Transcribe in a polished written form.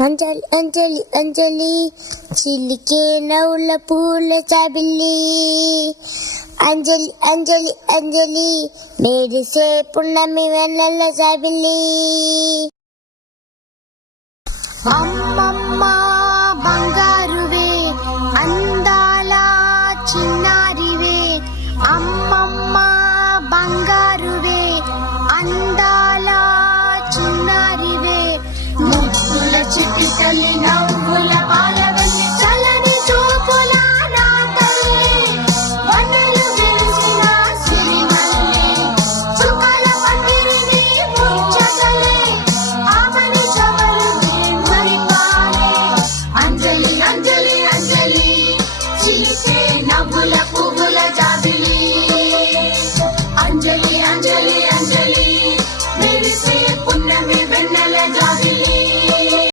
అంజలి అంజలి అంజలి చిలికే నవ్వుల పూల చాబిల్లి అంజలి అంజలి అంజలి మెరిసే పున్నమి వెన్నెల చాబిల్లి అమ్మమ్మ బంగారువే అందాల చిన్నారివే అమ్మమ్మ బంగారువే అందాల చిన్నారివే ముద్దుల చిట్టి తల్లి నవ్వు